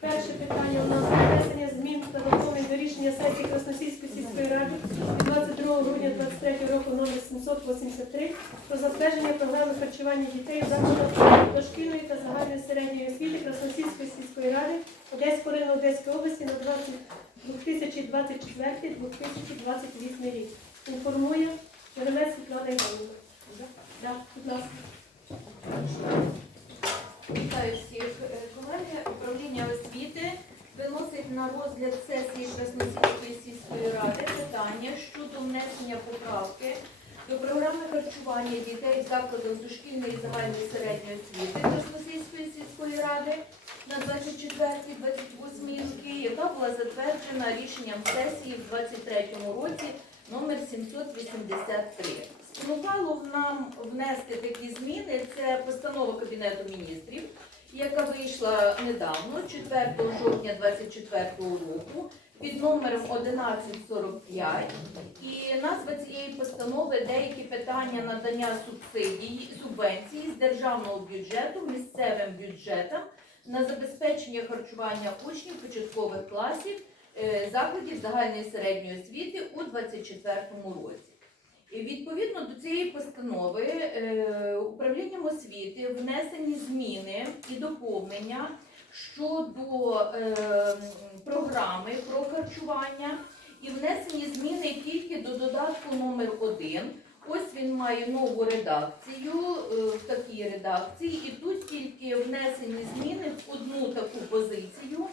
Перше питання у нас внесення змін та доповнень до рішення сесії Красносільської сільської ради від 22 грудня 2023 року номер 783 про затвердження програми харчування дітей у закладах дошкільної та загальної середньої освіти Красносільської сільської ради Одеського району Одеської області на 2024-2028 рік. Інформує Жеребець Світлана Іванівна. На розгляд сесії Красносільської сільської ради питання щодо внесення поправки до програми харчування дітей в закладах дошкільної загальної середньої освіти Красносільської сільської ради на 24-28 роки, яка була затверджена рішенням сесії в 23 році номер 783. Спонукало нам внести такі зміни. Це постанова Кабінету міністрів, яка вийшла недавно, 4 жовтня 2024 року, під номером 1145. І назва цієї постанови деякі питання надання субсидій, субвенцій з державного бюджету місцевим бюджетам на забезпечення харчування учнів початкових класів е, закладів загальної середньої освіти у 2024 році. Відповідно до цієї постанови е, управлінням освіти внесені зміни і доповнення щодо е, програми про харчування і внесені зміни тільки до додатку номер 1 Ось він має нову редакцію е, в такій редакції, і тут тільки внесені зміни в одну таку позицію,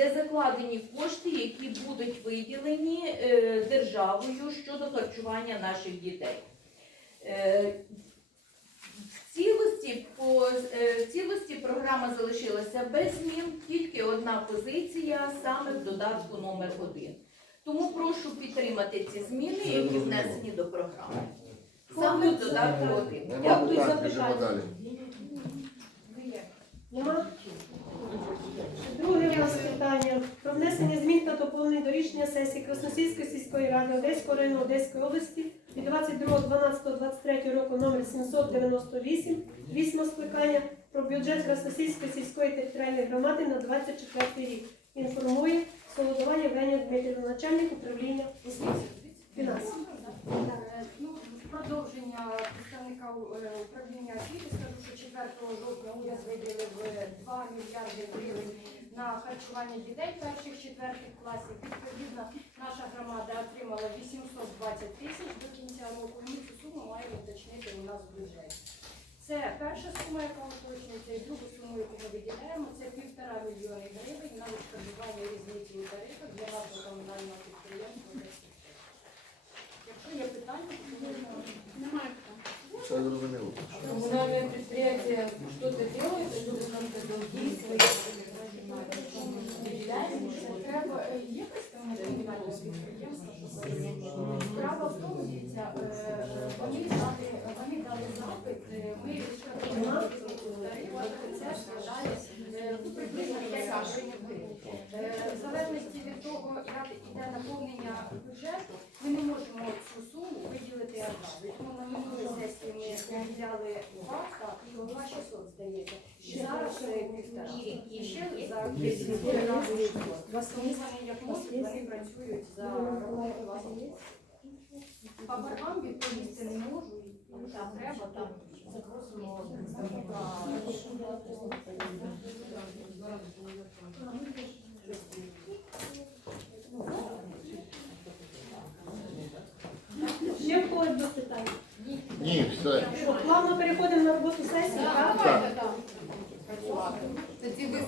де закладені кошти, які будуть виділені е, державою щодо харчування наших дітей. Е, В цілості, по, е, в цілості програма залишилася без змін, тільки одна позиція саме в додатку номер 1 Тому прошу підтримати ці зміни, які внесені до програми. Саме в додатку 1. Дякую за питання. Нема? Друге у нас питання про внесення змін та доповнень до рішення сесії Красносільської сільської ради Одеського району Одеської області від 22.12.23 року номер 798, 8 скликання про бюджет Красносільської сільської територіальної громади на 24 рік. Інформує Солодова Євгенія Дмитрівна, начальник управління освіти фінансів. Е, продовження представника е, управління освіти скажу, що 4 жовтня уряд виділив е, 2 мільярди гривень на харчування дітей перших четвертих класів. Відповідно, наша громада отримала 820 тисяч до кінця року. Ми цю суму маємо уточнити у нас в бюджеті. Це перша сума, яка уточнюється, і другу суму, яку ми виділяємо, це півтора мільйони гривень на відшкодування різниці у тарифах для нашого комунального підприємства. Якщо є питання, то можна. Немає питань. Все зрозуміло. Вони дали, вони дали запит, е, ми відшкодували тарифи, це складає е, ну, приблизно 5 гривень в. Е, залежності від того, як іде наповнення бюджету, ми не можемо цю суму виділити одразу. Тому на минулій сесії ми виділяли два, так, і голова 600, здається. І зараз е, півтора. І ще за 10 разів вони як можуть, вони працюють за рахунок власного. По боргам відповісти не можу, треба, так запросимо. Ще в когось до питань? Ні, все. Що, плавно переходимо на роботу сесії, так? Так. Тоді ви